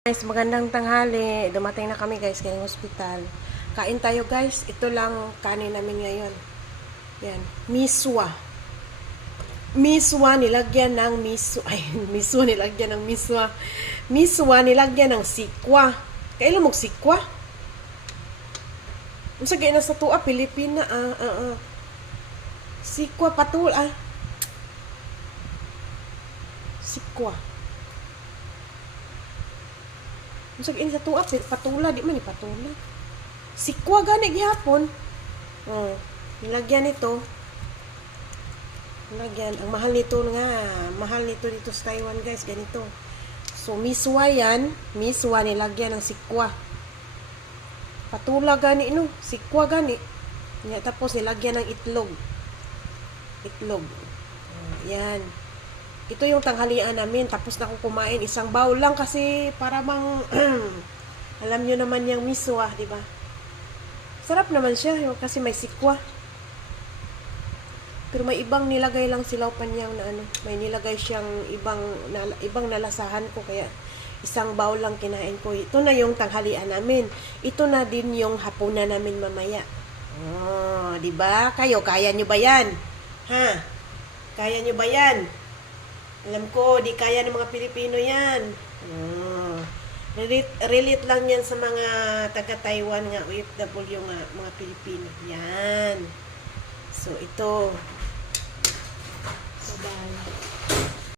Guys, magandang tanghali. Dumating na kami guys kayong hospital. Kain tayo guys. Ito lang kanin namin ngayon. Yan. Miswa. Miswa nilagyan ng miswa. Ay, miswa nilagyan ng miswa. Miswa nilagyan ng sikwa. Kailan mo sikwa? Unsa gay na sa tuwa Pilipina. Sikwa patul Sikwa. Unsa gay sa tuwa patula di man ni patula. Sikwa gani gihapon. Nilagyan ito. Nilagyan. Ang mahal nito nga. Mahal nito dito sa Taiwan guys. Ganito. So, miswa yan. Miswa nilagyan ng sikwa. Patula gani no. Sikwa gani. Tapos nilagyan ng itlog. Itlog. Yan. Ito yung tanghalian namin. Tapos na akong kumain. Isang bowl lang kasi para mang alam nyo naman yung miswa, di ba? Sarap naman siya kasi may sikwa. Pero may ibang nilagay lang silaw panyang na ano. May nilagay siyang ibang nalasahan ko kaya isang bowl lang kinain ko. Ito na yung tanghalian namin. Ito na din yung hapunan namin mamaya. Oh, di ba? Kayo kaya nyo ba yan? Ha? Kaya nyo ba yan? Alam ko, di kaya ng mga Pilipino yan. Relate lang yan sa mga taga-Taiwan nga, OFW nga, mga Pilipino. Yan. So, ito. So, bye.